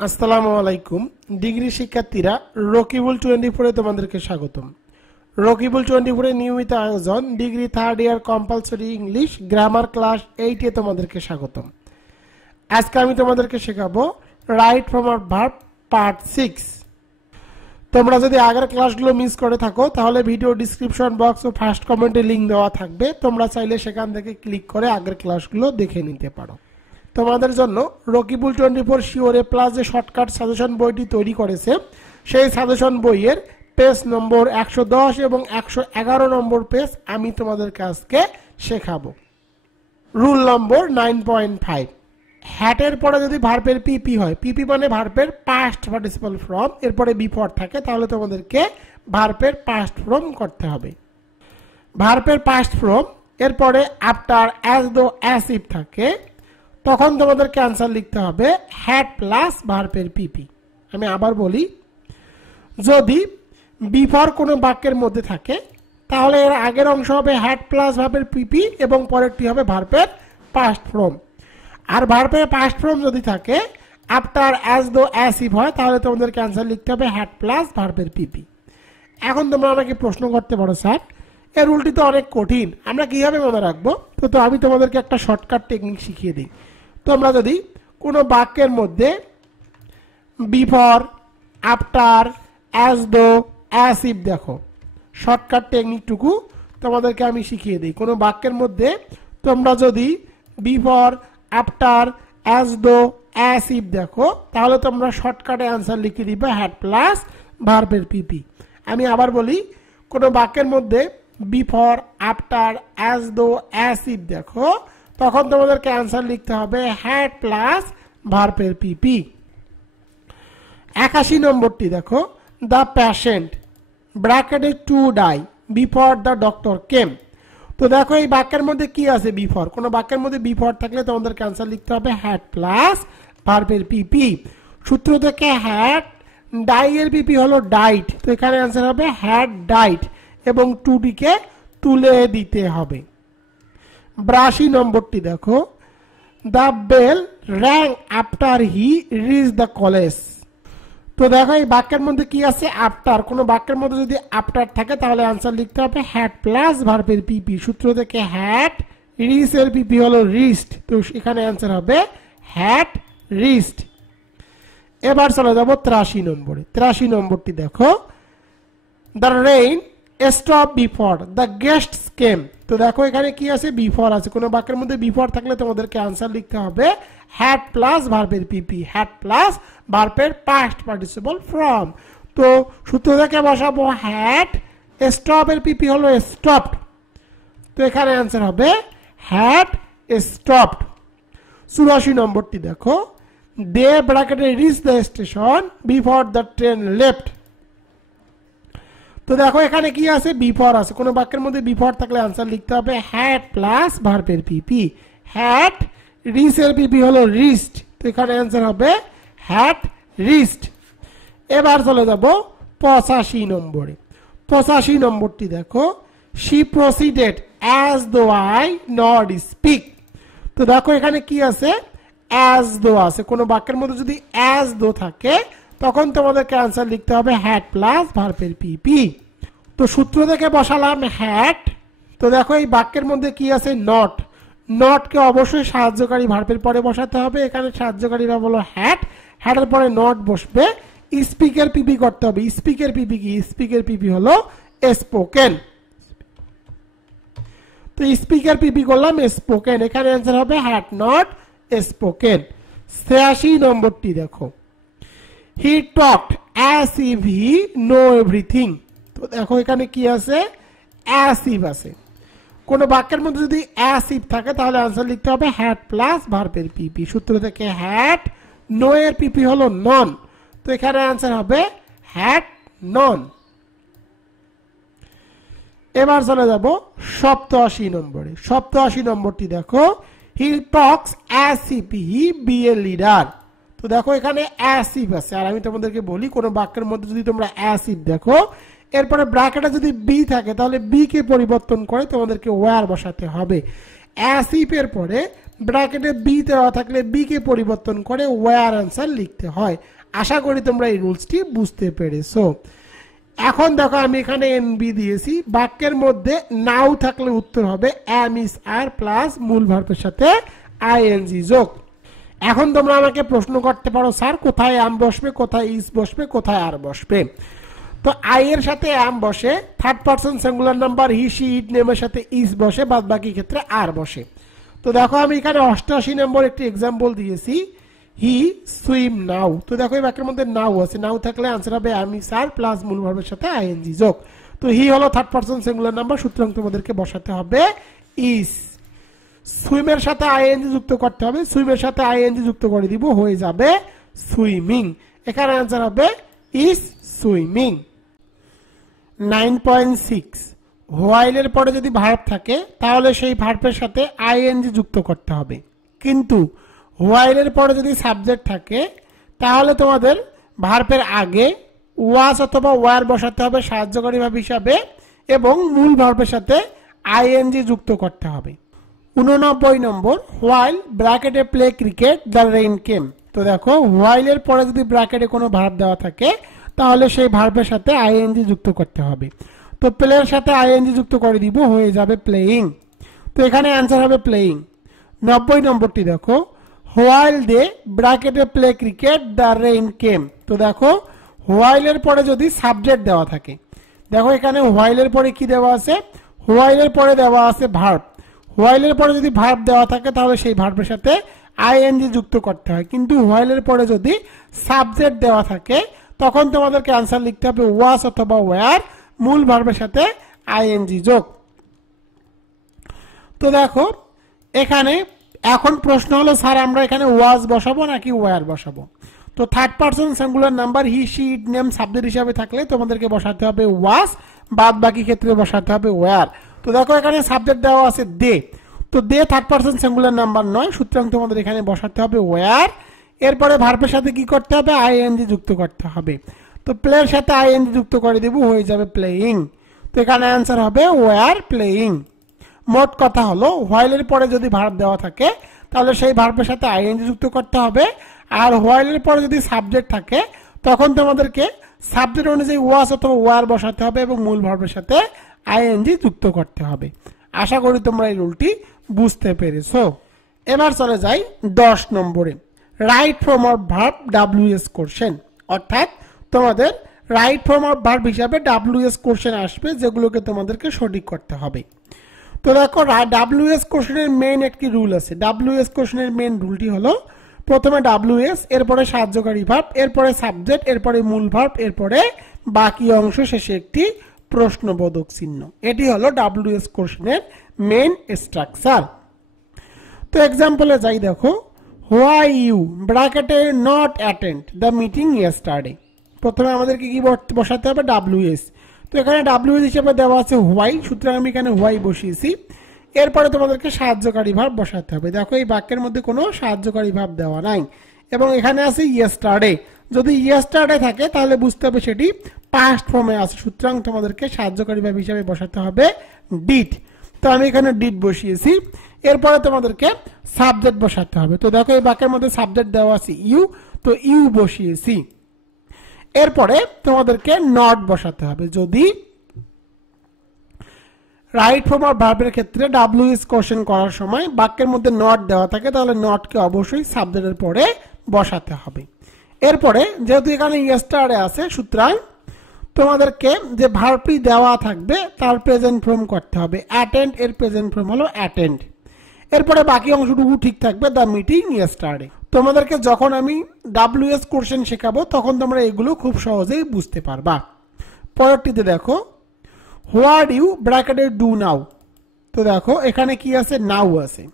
আসসালামু আলাইকুম ডিগ্রি শিক্ষার্থীরা রকিবুল 24 এ তোমাদেরকে স্বাগতম। রকিবুল 24 এর নিয়মিত আয়োজন degree third year compulsory English grammar class 8 এ তোমাদেরকে স্বাগতম। আজকে আমি তোমাদেরকে শেখাবো right from a verb part 6। তোমরা যদি আগের ক্লাসগুলো মিস করে থাকো তাহলে ভিডিও ডেসক্রিপশন বক্স ও ফার্স্ট কমেন্টে লিংক দেওয়া থাকবে, তোমরা চাইলে সেখান থেকে ক্লিক করে আগের ক্লাসগুলো দেখে নিতে পারো। তোমাদের জন্য রকিবুল 24 শিওরে প্লাস যে শর্টকাট সাজেশন বইটি তৈরি করেছে সেই সাজেশন বইয়ের পেজ নম্বর 110 এবং 111 নম্বর পেজ আমি তোমাদেরকে আজকে শেখাবো। রুল নম্বর 9.5, হ্যাটের পরে যদি ভার্বের পিপি হয়, পিপি মানে ভার্বের পাস্ট পার্টিসিপল ফর্ম, এরপরে বিফোর থাকে তাহলে তোমাদেরকে ভার্বের পাস্ট ফর্ম করতে হবে। ভার্বের পাস্ট ফর্ম এরপরে after as though as if থাকে তখন তোমাদেরকে অ্যান্সার লিখতে হবে হ্যাড প্লাস ভার্বের পিপি। আমি আবার বলি, যদি বিফোর কোনো বাক্যের মধ্যে থাকে তাহলে এর আগের অংশ হবে হ্যাড প্লাস ভার্বের পিপি এবং পরেরটি হবে ভার্বের পাস্ট ফর্ম। আর ভার্বের পাস্ট ফর্ম যদি থাকে after as though as if হয় তাহলে তোমাদেরকে অ্যান্সার লিখতে হবে হ্যাড প্লাস ভার্বের পিপি। এখন তোমরা আমাকে প্রশ্ন করতে পারো, স্যার এর রুলটি তো অনেক কঠিন, আমরা কিভাবে মনে রাখবো? তো আমি তোমাদেরকে একটা শর্টকাট টেকনিক শিখিয়ে দিই। তোমরা যদি কোনো বাক্যের মধ্যে before, after, as though, as if দেখো, শর্টকাট টেকনিকটুকু তোমাদেরকে আমি শিখিয়ে দিই। কোনো বাক্যের মধ্যে তোমরা যদি before, after, as though, as if দেখো তাহলে তোমরা শর্টকাটে অ্যান্সার লিখে দিবে হ্যাড প্লাস ভার্বের পিপি। আমি আবার বলি, কোনো বাক্যের মধ্যে before, after, as though, as if দেখো তখন তোমাদেরকে অ্যান্সার লিখতে হবে হ্যাড প্লাস ভার্বের পিপি। 81 নম্বরটি দেখো, দ্য প্যাশেন্ট ব্র্যাকেটে to die before the doctor came. তো দেখো এই বাক্যের মধ্যে কি আছে বিফোর, কোনো বাক্যের মধ্যে বিফোর থাকলে তোমাদেরকে অ্যান্সার লিখতে হবে হ্যাড প্লাস ভার্বের পিপি। সূত্র থেকে হ্যাড, ডাই এর পিপি হলো ডাইট, তো এখানে অ্যান্সার হবে হ্যাড ডাইট এবং টুটিকে তুলে দিতে হবে। 82 নম্বরটি দেখো, the bell rang after he reach the college. তো দেখো এই বাক্যের মধ্যে কি আছে আফটার, কোনো বাক্যের মধ্যে যদি আফটার থাকে তাহলে আনসার লিখতে হবে হ্যাড প্লাস ভার্বের পিপি। সূত্র থেকে হ্যাড, রিচ এর পিপি হলো রিচড, তো এখানে আনসার হবে হ্যাড রিচড। এবার চলে যাব 83 নম্বরে। 83 নম্বরটি দেখো, the rain stop before the guests came. তো দেখো এখানে কি আছে বিফোর আছে, কোনো বাক্যের মধ্যে বিফোর থাকলে তোমাদেরকে আনসার লিখতে হবে হ্যাড প্লাস ভার্বের পিপি, হ্যাড প্লাস ভার্বের পাস্ট পার্টিসিপল ফর্ম। তো সূত্র থেকে বসাবো হ্যাড, স্টপ এর পিপি হলো স্টপড, তো এখানে আনসার হবে হ্যাড স্টপড। 84 নম্বরটি দেখো, দে ব্র্যাকেটে reach the station before the train left. তো দেখো এখানে কি আছে বিফোর আছে, কোনো বাক্যের মধ্যে বিফোর থাকলে আনসার লিখতে হবে হ্যাড প্লাস ভার্বের পিপি, হ্যাড, রিচ এর পিপি হলো রিচড, তো এখানে আনসার হবে হ্যাড রিচড। এবার চলে যাব 85 নম্বরে। 85 নম্বরটি দেখো, she proceeded as though I not speak. তো দেখো এখানে কি আছে অ্যাজ দো আছে, কোনো বাক্যের মধ্যে যদি অ্যাজ দো থাকে তখন তোমাদেরকে আনসার লিখতে হবে হ্যাড প্লাস ভার্বের পিপি। তো সূত্র থেকে বসালাম হ্যাড। তো দেখো এই বাক্যের মধ্যে কি আছে নট, নটকে অবশ্যই সাহায্যকারী ভার্বের পরে বসাতে হবে, এখানে সাহায্যকারী ভার্ব হলো হ্যাড, হ্যাডের পরে নট বসবে, স্পিকের পিপি করতে হবে। স্পিকের পিপি কি, স্পিকের পিপি হলো স্পোকেন, তো স্পিকের পিপি করলাম স্পোকেন, এখানে অ্যান্সার হবে হ্যাড নট স্পোকেন। 86 নম্বরটি দেখো, he talked as if he know everything। তো দেখো এখানে কি আছে as if আছে, কোনো বাক্যের মধ্যে যদি as if থাকে তাহলে আনসার লিখতে হবে হ্যাড প্লাস ভার্বের পিপি। সূত্র থেকে হ্যাড, নো এর পিপি হলো নন, তো এখানে আনসার হবে হ্যাড নন। এবার চলে যাব 87 নম্বরে। 87 নম্বরটি দেখো, he talks as if he be a leader। তো দেখো এখানে as if আছে, আর আমি তোমাদেরকে বলি কোনো বাক্যের মধ্যে যদি তোমরা as if দেখো এরপরে ব্র্যাকেটে যদি বি থাকে তাহলে বি কে পরিবর্তন করে তোমাদেরকে ওয়্যার বসাতে হবে। as if এর পরে ব্র্যাকেটে বি দেওয়া থাকলে বি কে পরিবর্তন করে ওয়্যার অ্যান্সার লিখতে হয়। আশা করি তোমরা এই রুলসটি বুঝতে পেরেছো। এখন দেখো আমি এখানে এনবি দিয়েছি, বাক্যের মধ্যে নাও থাকলে উত্তর হবে এম ইজ আর প্লাস মূল ভার্বের সাথে আইএনজি যোগ। এখন তোমরা আমাকে প্রশ্ন করতে পারো স্যার কোথায় এম বসবে, কোথায় ইজ বসবে, কোথায় আর বসবে। তো আই এর সাথে এম বসে, third person singular number he she it নেমের সাথে ইজ বসে, বাদ বাকি ক্ষেত্রে আর বসে। তো দেখো আমি এখানে 88 নম্বর একটি এক্সাম্পল দিয়েছি, হি সুইম নাও। তো দেখো এই বাক্যের মধ্যে নাও আছে, নাও থাকলে আনসার হবে এম ইজ আর প্লাস মূল ভার্বের সাথে আইএনজি যোগ। তো হি হলো থার্ড পারসন সিঙ্গুলার নাম্বার, সুতরাং তোমাদেরকে বসাতে হবে ইজ। সুইমের সাথে আইএনজি যুক্ত করতে হবে, সুইমের সাথে আইএনজি যুক্ত করে দিব, হয়ে যাবে সুইমিং। এখানে আনসার হবে ইজ সুইমিং। 9.6 হোয়াইলের পরে যদি ভার্ব থাকে তাহলে সেই ভার্বের সাথে আইএনজি যুক্ত করতে হবে, কিন্তু হোয়াইলের পরে যদি সাবজেক্ট থাকে তাহলে তোমাদের ভার্বের আগে ওয়াজ অথবা ওয়ার বসাতে হবে সাহায্যকারী ভাব হিসাবে এবং মূল ভার্বের সাথে আইএনজি যুক্ত করতে হবে। 89 নম্বর হোয়াইল ব্র্যাকেটে play cricket the rain came. তো দেখো হোয়াইলের পরে যদি ব্র্যাকেটে কোনো ভার্ব দেওয়া থাকে তাহলে সেই ভার্বের সাথে আইএনজি যুক্ত করতে হবে। তো প্লের সাথে আইএনজি যুক্ত করে দিব, হয়ে যাবে প্লেইং। তো এখানে অ্যান্সার হবে প্লেইং। 90 নম্বরটি দেখো হোয়াইল দে ব্র্যাকেটে play cricket the rain came. তো দেখো হোয়াইলের পরে যদি সাবজেক্ট দেওয়া থাকে, দেখো এখানে হোয়াইলের পরে কি দেওয়া আছে, হোয়াইলের পরে দেওয়া আছে ভার্ব। হোয়াইলের পরে যদি ভার্ব দেওয়া থাকে তাহলে সেই ভার্বের সাথে আইএনজি যুক্ত করতে হয়, কিন্তু হোয়াইলের পরে যদি সাবজেক্ট দেওয়া থাকে তখন তোমাদেরকে আনসার লিখতে হবে ওয়াজ অথবা ওয়্যার, মূল ভার্বের সাথে আইএনজি যোগ। তো দেখো এখানে এখন প্রশ্ন হলো স্যার আমরা এখানে ওয়াজ বসাবো নাকি ওয়্যার বসাবো। তো third person singular number he she it name subject হিসাবে থাকলে তোমাদেরকে বসাতে হবে ওয়াজ, বাদ বাকি ক্ষেত্রে বসাতে হবে ওয়্যার। তো দেখো এখানে সাবজেক্ট দেওয়া আছে দে, তো দে থার্ড পারসন সিঙ্গুলার নাম্বার নয়, সুতরাং তোমাদের এখানে বসাতে হবে ওয়্যার। এরপরে ভার্বের সাথে কি করতে হবে, আইএনজি যুক্ত করতে হবে। তো প্লের সাথে আইএনজি যুক্ত করে দেব, হয়ে যাবে প্লেইং। তো এখানে অ্যান্সার হবে ওয়্যার প্লেইং। মোট কথা হলো হোয়াইলের পরে যদি ভার্ব দেওয়া থাকে তাহলে সেই ভার্বের সাথে আইএনজি যুক্ত করতে হবে, আর হোয়াইলের পরে যদি সাবজেক্ট থাকে তখন তোমাদেরকে সাবজেক্ট অনুযায়ী ওয়াজ অথবা ওয়্যার বসাতে হবে এবং মূল ভার্বের সাথে আইএনজি যুক্ত করতে হবে। আশা করি তোমরা এই রুলটি বুঝতে পেরেছো। এবার চলে যাই 10 নম্বরে, right form of verb WS question. অর্থাৎ তোমাদের রাইট ফর্ম অফ ভার্ব হিসাবে ডাব্লিউএস কোশ্চেন আসবে, যেগুলোকে তোমাদেরকে সঠিক করতে হবে। তো দেখো ডাব্লিউএস কোশ্চেনের মেইন একটি রুল আছে। ডাব্লিউএস কোশ্চেনের মেইন রুলটি হলো প্রথমে ডাব্লিউএস, এরপরে সাহায্যকারী ভার্ব, এরপরে সাবজেক্ট, এরপরে মূল ভার্ব, এরপরে বাকি অংশ, শেষে একটি প্রশ্নবোধক চিহ্ন। এটি হলো ডাব্লিউএস কোশ্চেনের মেইন স্ট্রাকচার। তো এক্সাম্পলে যাই, দেখো হোয়াই ইউ ব্র্যাকেটে not attend the meeting yesterday. প্রথমে আমাদেরকে কি বসাতে হবে, ডাব্লিউএস। তো এখানে ডাব্লিউএস হিসেবে দেওয়া আছে হোয়াই, সুতরাং আমি এখানে হোয়াই বসিয়েছি। এরপরে তোমাদেরকে সাহায্যকারী ভার্ব বসাতে হবে। দেখো এই বাক্যের মধ্যে কোনো সাহায্যকারী ভার্ব দেওয়া নাই এবং এখানে আছে ইয়েস্টারডে। যদি ইয়েস্টারডে থাকে তাহলে বুঝতে হবে সেটি পাস্ট ফর্মে আছে, সুতরাং তোমাদেরকে সাহায্যকারী ভার্ব হিসেবে বসাতে হবে ডিড। তো আমি এখানে ডিড বসিয়েছি। এরপরে তোমাদেরকে সাবজেক্ট বসাতে হবে। তো দেখো এই বাক্যের মধ্যে সাবজেক্ট দেওয়া আছে ইউ, তো ইউ বসিয়েছি। এরপরে তোমাদেরকে নট বসাতে হবে। যদি রাইট ফর্ম অফ ভার্বের ক্ষেত্রে ডাব্লিউএস কোশ্চেন করার সময় বাক্যের মধ্যে নট দেওয়া থাকে তাহলে নটকে অবশ্যই সাবজেক্টের পরে বসাতে হবে। এরপরে যেহেতু এখানে ইয়েস্টারডে আছে, সুতরাং তোমাদেরকে যে ভার্বটি দেওয়া থাকবে তার প্রেজেন্ট ফর্ম করতে হবে। অ্যাটেন্ড এর প্রেজেন্ট ফর্ম হলো অ্যাটেন্ড। এরপরে বাকি অংশটুকু ঠিক থাকবে, দ্য মিটিং ইয়েস্টারডে। তোমাদেরকে যখন আমি ডাব্লিউএস কোশ্চেন শেখাবো তখন তোমরা এগুলো খুব সহজেই বুঝতে পারবা। পরেরটিতে দেখো হোয়াট ইউ ব্র্যাকেটে ডু নাও। তো দেখো এখানে কি আছে, নাও আছে।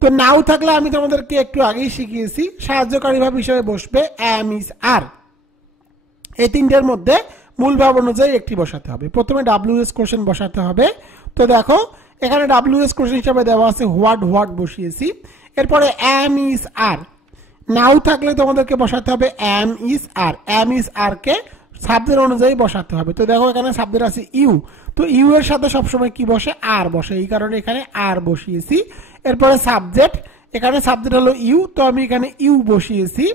তো নাও থাকলে আমি তোমাদেরকে একটু আগেই শিখিয়েছি সাহায্যকারী ভাব হিসেবে বসবে এম ইজ আর। এই তিনটের মধ্যে মূল ভাব অনুযায়ী একটি বসাতে হবে। প্রথমে ডাব্লিউএস কোশ্চেন বসাতে হবে। তো দেখো এখানে ডাব্লিউএস কোশ্চেন হিসেবে দেওয়া আছে হোয়াট বসিয়েছি। এরপরে এম ইজ আর। নাও থাকলে তোমাদেরকে বসাতে হবে am is are. Am is are কে সাবজেক্ট অনুযায়ী বসাতে হবে। তো দেখো এখানে সাবজেক্ট আছে ইউ, তো ইউ এর সাথে সবসময় কি বসে, আর বসে, এই কারণে এখানে আর বসিয়েছি। এরপরে সাবজেক্ট, এখানে সাবজেক্ট হলো ইউ, তো আমি এখানে ইউ বসিয়েছি।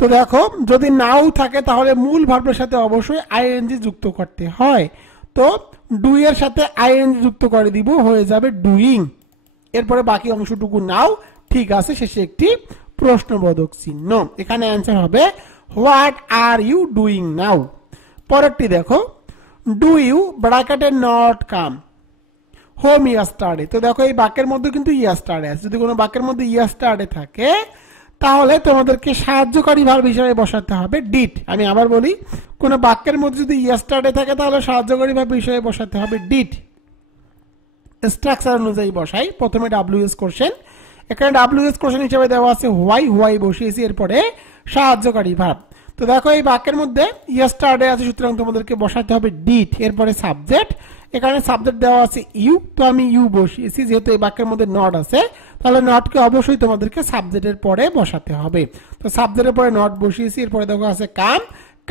তো দেখো যদি নাও থাকে তাহলে মূল ভার্বের সাথে অবশ্যই আইএনজি যুক্ত করতে হয়, তো ডু এর সাথে আইএনজি যুক্ত করে দিব, হয়ে যাবে ডুইং। এরপরে বাকি অংশটুকু নাও ঠিক আছে, শেষে একটি প্রশ্নবোধক চিহ্ন। এখানে অ্যান্সার হবে what are you doing now. পরেরটি দেখো, ডু ইউ ব্র্যাকেটে নট কাম হোম ইয়াস্টারডে। তো দেখো এই বাক্যের মধ্যে কিন্তু ইয়াস্টারডে আছে, যদি কোনো বাক্যের মধ্যে ইয়াস্টারডে থাকে তাহলে তোমাদেরকে সাহায্যকারী ভার্ব হিসেবে বসাতে হবে ডিড। আমি আবার বলি, কোনো বাক্যের মধ্যে যদি ইয়াস্টারডে থাকে তাহলে সাহায্যকারী ভার্ব হিসেবে বসাতে হবে ডিড। স্ট্রাকচার অনুযায়ী বসাই, প্রথমে ডাব্লিউএস কোশ্চেন, এখানে ডাব্লিউএস কোশ্চেন হিসেবে দেওয়া আছে হোয়াই, হোয়াই বসিয়েছি, এরপরে সাহায্যকারী ভার্ব। তো দেখো এই বাক্যের মধ্যে ইয়েস্টারডে আছে, সুতরাং তোমাদেরকে বসাতে হবে ডিড। এরপরে সাবজেক্ট, এখানে সাবজেক্ট দেওয়া আছে ইউ, তো আমি ইউ বসিয়েছি, যেহেতু এই বাক্যের মধ্যে নট আছে তাহলে নটকে অবশ্যই তোমাদেরকে সাবজেক্টের পরে বসাতে হবে। তো সাবজেক্টের পরে নট বসিয়েছি, এরপরে দেখো আছে কাম,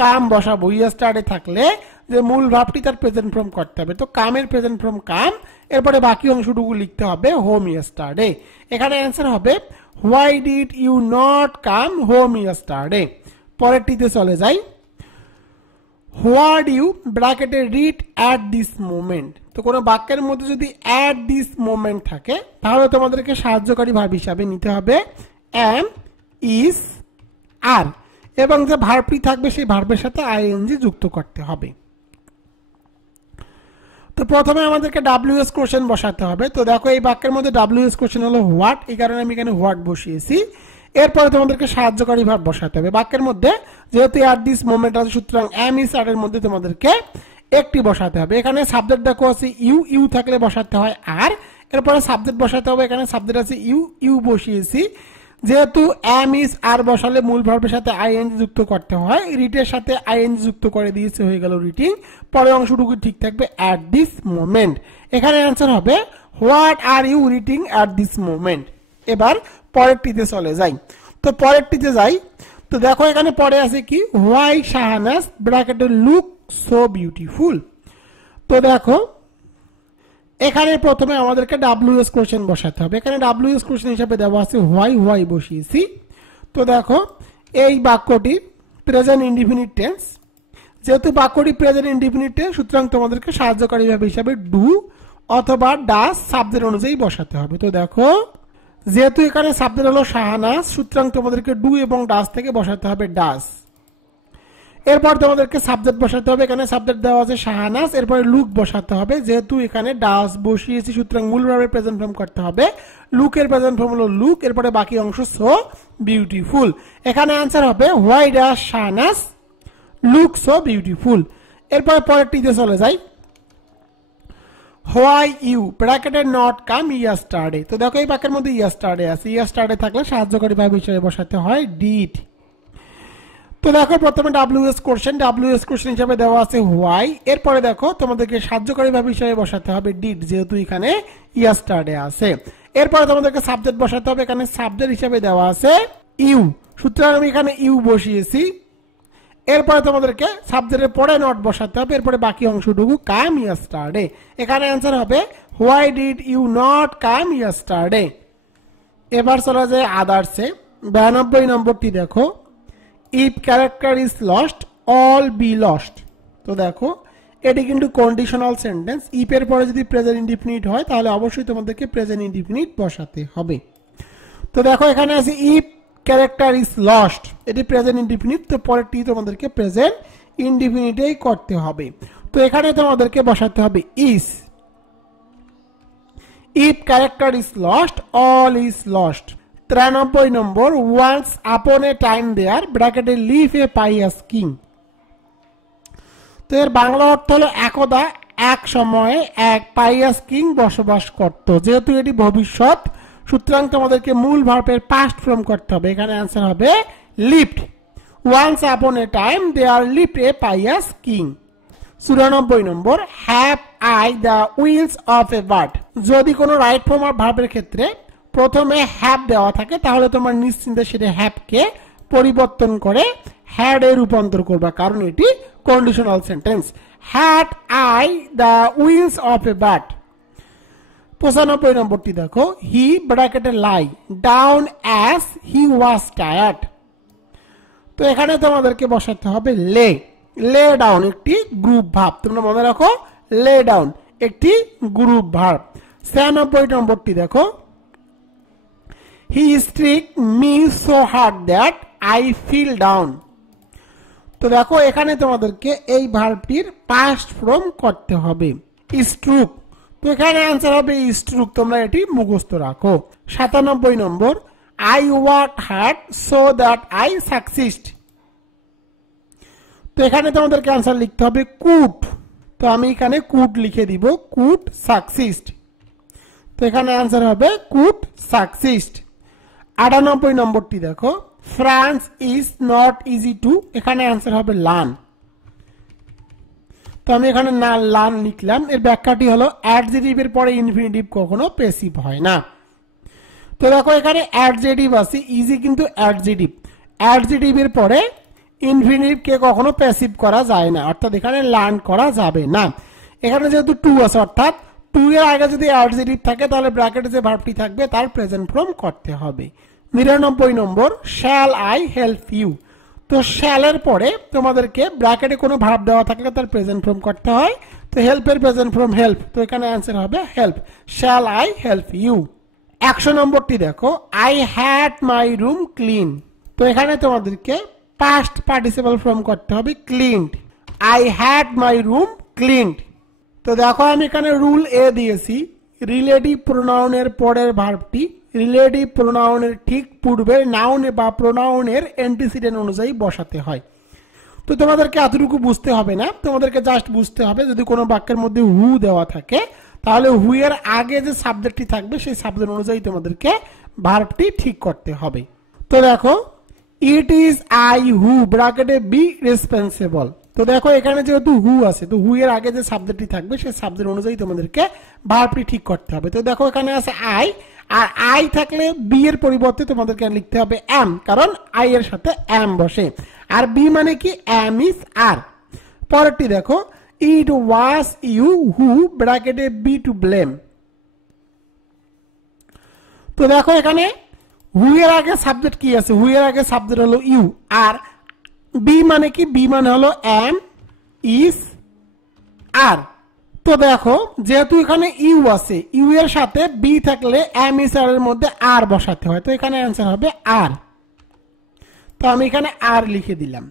কাম বসাবো। ইয়েস্টারডে থাকলে যে মূল ভার্বটি তার প্রেজেন্ট ফর্ম করতে হবে, তো কামের প্রেজেন্ট ফর্ম কাম, এরপরে বাকি অংশটুকু লিখতে হবে হোম ইয়েস্টারডে। এখানে অ্যান্সার হবে why did you not come home yesterday. পরেরটিতে চলে যাই, হোয়াট ইউ ব্র্যাকেটে রিড অ্যাট দিস মোমেন্ট। তো কোনো বাক্যের মধ্যে যদি অ্যাট দিস মোমেন্ট থাকে তাহলে তোমাদেরকে সাহায্যকারী ভার্ব হিসাবে নিতে হবে অ্যাম, ইজ, আর, এবং যে ভার্বটি থাকবে সেই ভার্বের সাথে আইএনজি যুক্ত করতে হবে। তো প্রথমে আমাদেরকে ডাব্লিউএস কোশ্চেন বসাতে হবে। তো দেখো এই বাক্যের মধ্যে ডাব্লিউএস কোশ্চেন হলো হোয়াট, এই কারণে আমি এখানে হোয়াট বসিয়েছি। এরপরে তোমাদেরকে সাহায্যকারী ভার্ব বসাতে হবে। বাক্যের মধ্যে যেহেতু অ্যাট দিস মোমেন্ট আছে, সুতরাং অ্যাম, ইজ, আর এর মধ্যে তোমাদেরকে একটি বসাতে হবে। এখানে সাবজেক্ট দেখো আছে ইউ, ইউ থাকলে বসাতে হয় আর, এরপরে সাবজেক্ট বসাতে হবে। এখানে সাবজেক্ট আছে ইউ, ইউ বসিয়েছি। যেহেতু অ্যাম, ইজ, আর বসালে মূল ভার্বের সাথে আইএনজি যুক্ত করতে হয়, রিটের সাথে আইএনজি যুক্ত করে দিয়েছে, হয়ে গেল রিটিং। পরের অংশটুকু ঠিক থাকবে অ্যাট দিস মোমেন্ট। এখানে অ্যান্সার হবে what are you reading at this moment. এবার পরেরটিতে চলে যাই। তো পরেরটিতে যাই, তো দেখো এখানে পরে আছে কি, হোয়াই শাহানাজ ব্র্যাকেটে লুক সো বিউটিফুল। তো দেখো এখানে প্রথমে আমাদেরকে ডাব্লিউএস কোশ্চেন বসাতে হবে। এখানে ডাব্লিউএস কোশ্চেন হিসেবে দেওয়া আছে হোয়াই, হোয়াই বসিয়েছি। তো দেখো এই বাক্যটি প্রেজেন্ট ইনডিফিনিট টেন্স, যেহেতু বাক্যটি প্রেজেন্ট ইনডিফিনিট টেন্স সুতরাং তোমাদেরকে সাহায্যকারী ভার্ব হিসাবে ডু অথবা ডাস সাবজেক্ট অনুযায়ী বসাতে হবে। তো দেখো যেহেতু এখানে সাবজেক্ট হলো শাহানাজ, সুতরাং তোমাদেরকে ডু এবং ডাস থেকে বসাতে হবে ডাস। এরপর তোমাদেরকে সাবজেক্ট বসাতে হবে। এখানে সাবজেক্ট দেওয়া আছে শাহানাজ, এরপরে লুক বসাতে হবে। যেহেতু এখানে ডাস বসিয়েছি সুতরাং মূল ভার্বের প্রেজেন্ট ফর্ম করতে হবে। লুকের প্রেজেন্ট ফর্ম হলো লুক, এরপরে বাকি অংশ সো বিউটিফুল। এখানে অ্যান্সার হবে why does Shahanaz look so beautiful. এরপরে পরেরটিতে চলে যাই, হোয়াই ইউ ব্র্যাকেটে নট কাম ইয়াস্টারডে। তো দেখো এই বাক্যের মধ্যে ইয়াস্টারডে আছে, ইয়াস্টারডে থাকলে সাহায্যকারী ভার্ব হিসেবে বসাতে হয় ডিড। তো দেখো প্রথমে ডাব্লিউএস কোশ্চেন, ডাব্লিউএস কোশ্চেন হিসেবে দেওয়া আছে হোয়াই, এরপরে দেখো তোমাদেরকে সাহায্যকারী ভার্ব হিসেবে বসাতে হবে ডিড, যেহেতু এখানে ইয়াস্টারডে আছে। এরপরে তোমাদেরকে সাবজেক্ট বসাতে হবে। এখানে সাবজেক্ট হিসেবে দেওয়া আছে ইউ, সুতরাং আমি এখানে ইউ বসিয়েছি। এরপরে তোমাদেরকে সাবজেক্টের পরে নট বসাতে হবে, এরপরে বাকি অংশটুকু কাম ইয়াস্টারডে। এখানে অ্যান্সার হবে why did you not come yesterday. এবার চলে যায় আদার্সে। 92 নম্বরটি দেখো, if character is lost all be lost. তো দেখো এটি কিন্তু কন্ডিশনাল সেন্টেন্স, ইফ এর পরে যদি প্রেজেন্ট ইনডিফিনিট হয় তাহলে অবশ্যই তোমাদেরকে প্রেজেন্ট ইনডিফিনিট বসাতে হবে। তো দেখো এখানে আছে ইফ ক্যারেক্টার ইজ লস্ট, এটি প্রেজেন্ট ইনডিফিনিট, তো পরেরটি তোমাদেরকে প্রেজেন্ট ইনডিফিনিটেই করতে হবে। তো এখানে তোমাদেরকে বসাতে হবে is. If character is lost all is lost. 93 number, once upon a time দেয়ার ব্র্যাকেটে লিভ এ পাইয়াস কিং। তো এর বাংলা অর্থ হলো একদা এক সময়ে এক পাইয়াস কিং বসবাস করত। যেহেতু এটি ভবিষ্যৎ সুতরাং তোমাদেরকে মূল ভার্বের পাস্ট ফর্ম করতে হবে। এখানে অ্যান্সার হবে lived. Once upon a time there lived a pious king. 94 নম্বর, হ্যাভ আই দ্য উইলস অফ এ বার্ড। যদি কোনো রাইট ফর্ম অফ ভার্বের ক্ষেত্রে প্রথমে হ্যাভ দেওয়া থাকে তাহলে তোমার নিশ্চিন্তে সেটা হ্যাভকে পরিবর্তন করে হ্যাড এ রূপান্তর করবা, কারণ এটি conditional sentence. Had I the উইলস অফ এ বার্ড। 95 নম্বরটি দেখো, হি ব্র্যাকেটে lie down as he was tired. তো এখানে তোমাদেরকে বসাতে হবে লে, লে ডাউন একটি গ্রুপ ভার্ব, তোমরা মনে রাখো লে ডাউন একটি গ্রুপ ভার্ব। 96 নম্বরটি দেখো, he strike me so hard that I fell down. তো দেখো এখানে তোমাদেরকে এই ভার্বটির পাস্ট ফর্ম করতে হবে, স্ট্রুক। তো এখানে অ্যান্সার হবে স্ট্রুক, তোমরা এটি মুখস্থ রাখো। 97 নম্বর, I work hard so that I succeed. তো এখানে তোমাদেরকে অ্যান্সার লিখতে হবে কুড। তো আমি এখানে কুড লিখে দিব, কুড সাকসিড। তো এখানে অ্যান্সার হবে কুড সাকসিড। 98 নম্বরটি দেখো, France is not easy to. এখানে অ্যান্সার হবে লার্ন। তো আমি এখানে না লার্ন লিখলাম। এর ব্যাখ্যাটি হলো অ্যাডজেটিভের পরে ইনফিনিটিভ কখনো প্যাসিভ হয় না। তো দেখো এখানে অ্যাডজেটিভ আছে, ইজি কিন্তু অ্যাডজেটিভ, অ্যাডজেটিভের পরে ইনফিনিটিভকে কখনো প্যাসিভ করা যায় না, অর্থাৎ এখানে লার্ন করা যাবে না। এখানে যেহেতু টু আছে, অর্থাৎ টু এর আগে যদি অ্যাডজেটিভ থাকে তাহলে ব্র্যাকেটে যে ভার্বটি থাকবে তার প্রেজেন্ট ফর্ম করতে হবে। 99 নম্বর, শ্যাল আই হেল্প ইউ। তো শ্যালের পরে তোমাদেরকে ব্র্যাকেটে কোনো ভার্ব দেওয়া থাকলে তার প্রেজেন্ট ফর্ম করতে হয়। তো হেল্পের প্রেজেন্ট ফর্ম হেল্প, তো এখানে অ্যান্সার হবে help, shall I help you. 100 নম্বরটি দেখো, I had my room clean. তো এখানে তোমাদেরকে পাস্ট পার্টিসিপল ফর্ম করতে হবে cleaned, I had my room cleaned. তো দেখো আমি এখানে রুল এ দিয়েছি, রিলেটিভ প্রোনাউনের পরের ভার্বটি রিলেটিভ প্রোনাউনের ঠিক পূর্বের নাউন বা প্রোনাউনের অ্যান্টিসিডেন্ট অনুযায়ী বসাতে হয়। তো তোমাদেরকে এতটুকু বুঝতে হবে না, তোমাদেরকে জাস্ট বুঝতে হবে যদি কোনো বাক্যের মধ্যে হু দেওয়া থাকে তাহলে হু এর আগে যে সাবজেক্টটি থাকবে সেই সাবজেক্ট অনুযায়ী তোমাদেরকে ভার্বটি ঠিক করতে হবে। তো দেখো, ইট ইজ আই হু ব্র্যাকেটে বি রেসপন্সিবল। তো দেখো এখানে যেহেতু হু আছে, তো হু এর আগে যে সাবজেক্টটি থাকবে সেই সাবজেক্ট অনুযায়ী তোমাদেরকে ভার্বটি ঠিক করতে হবে। তো দেখো এখানে আছে আই, আর আই থাকলে বি এর পরিবর্তে তোমাদেরকে লিখতে হবে এম, কারণ আই এর সাথে এম বসে। আর বি মানে কি, এম ইজ আর। পরেরটি দেখো, ইট ওয়াজ ইউ হু ব্র্যাকেটে বি টু ব্লেম। তো দেখো এখানে হু এর আগে সাবজেক্ট কি আছে, হু এর আগে সাবজেক্ট হলো ইউ, আর বি মানে কি, বি মানে হলো এম ইজ আর। তো দেখো যেহেতু এখানে ইউ আছে, ইউ এর সাথে বি থাকলে এম ইজ আর এর মধ্যে আর বসাতে হয়। তো এখানে অ্যান্সার হবে আর। তো আমি এখানে আর লিখে দিলাম।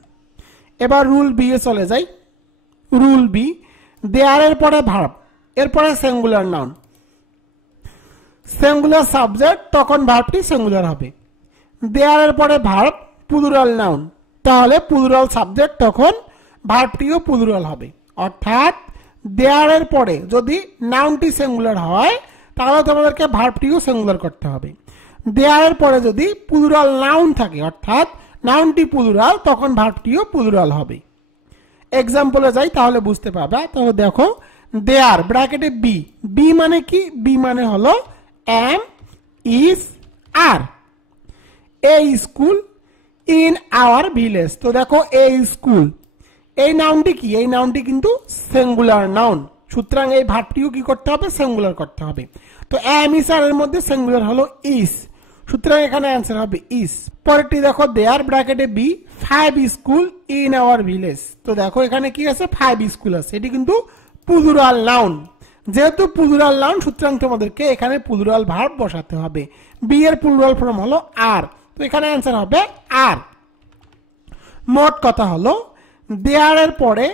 এবার রুল বি এ চলে যাই। রুল বি, দেয়ার এর পরে ভার্ব, এরপরে সিঙ্গুলার নাউন, সিঙ্গুলার সাবজেক্ট, তখন ভার্বটি সিঙ্গুলার হবে। দেয়ার এর পরে ভার্ব প্লুরাল নাউন, তাহলে প্লুরাল সাবজেক্ট, তখন ভার্বটিও প্লুরাল হবে। অর্থাৎ দেয়ার এর পরে যদি নাউনটি সিঙ্গুলার হয় তাহলে তোমাদেরকে ভার্বটিও সিঙ্গুলার করতে হবে। দেয়ার এর পরে যদি প্লুরাল নাউন থাকে, অর্থাৎ নাউনটি প্লুরাল, তখন ভার্বটিও প্লুরাল হবে। এক্সাম্পলে যাই তাহলে বুঝতে পারবে। তাহলে দেখো, দেয়ার ব্র্যাকেটে বি, বি মানে কি, বি মানে হলো am is are. A school in our village. তো দেখো এ স্কুল, এই নাউনটি কি, এই নাউনটি কিন্তু সিঙ্গুলার নাউন, সুতরাং এই ভার্বটিও কি করতে হবে, সিঙ্গুলার করতে হবে। তো এম ইজ আর এর মধ্যে সিঙ্গুলার হলো ইজ, সুতরাং এখানে অ্যান্সার হবে ইজ। পরেরটি দেখো, দেয়ার ব্র্যাকেটে be 5 school in our village. তো দেখো এখানে কি আছে, 5 স্কুল আছে, এটি কিন্তু প্লুরাল নাউন। যেহেতু প্লুরাল নাউন, সুতরাং তোমাদেরকে এখানে প্লুরাল ভার্ব বসাতে হবে। বি এর প্লুরাল ফর্ম হলো আর, তো এখানে অ্যান্সার হবে আর। মোট কথা হলো, দেয়ার এর পরে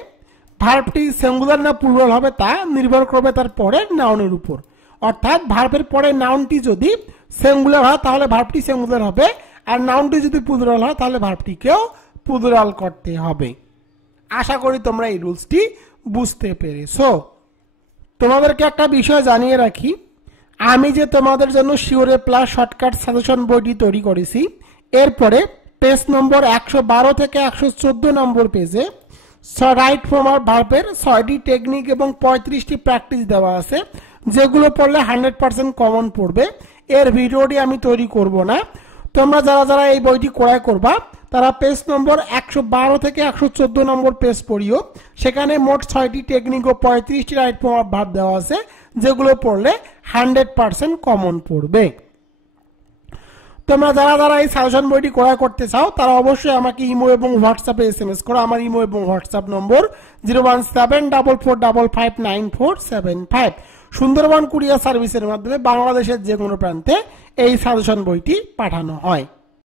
ভার্বটি সিঙ্গুলার না প্লুরাল হবে তা নির্ভর করবে তার পরের নাউনের উপর। অর্থাৎ ভার্বের পরে নাউনটি যদি সিঙ্গুলার হয় তাহলে ভার্বটি সিঙ্গুলার হবে, আর নাউনটি যদি প্লুরাল হয় তাহলে ভার্বটিকেও প্লুরাল করতে হবে। আশা করি তোমরা এই রুলসটি বুঝতে পেরেছো। তোমাদেরকে একটা বিষয় জানিয়ে রাখি, আমি যে তোমাদের জন্য শিওরে প্লাস শর্টকাট সাজেশন বইটি তৈরি করেছি, এরপরে পেজ নম্বর 112 থেকে 114 নম্বর পেজে রাইট ফর্ম অফ ভার্বের 6টি টেকনিক এবং 35টি প্র্যাকটিস দেওয়া আছে, যেগুলো পড়লে 100% কমন পড়বে। এর ভিডিওটি আমি তৈরি করব না। তোমরা যারা যারা এই বইটি ক্রয় করবা তারা পেজ নম্বর 112 থেকে 114 নম্বর পেজ পড়িও। সেখানে মোট 6টি টেকনিক ও 35টি রাইট ফর্ম অফ ভার্ব দেওয়া আছে, যেগুলো পড়লে 100% কমন পড়বে। তোমরা যারা যারা এই সাজেশন বইটি ক্রয় করতে চাও তারা অবশ্যই আমাকে ইমো এবং হোয়াটসঅ্যাপে এসএমএস করো। আমার ইমো এবং হোয়াটসঅ্যাপ নম্বর 01744559475। সুন্দরবন কুরিয়ার সার্ভিসের মাধ্যমে বাংলাদেশের যে কোনো প্রান্তে এই সাজেশন বইটি পাঠানো হয়।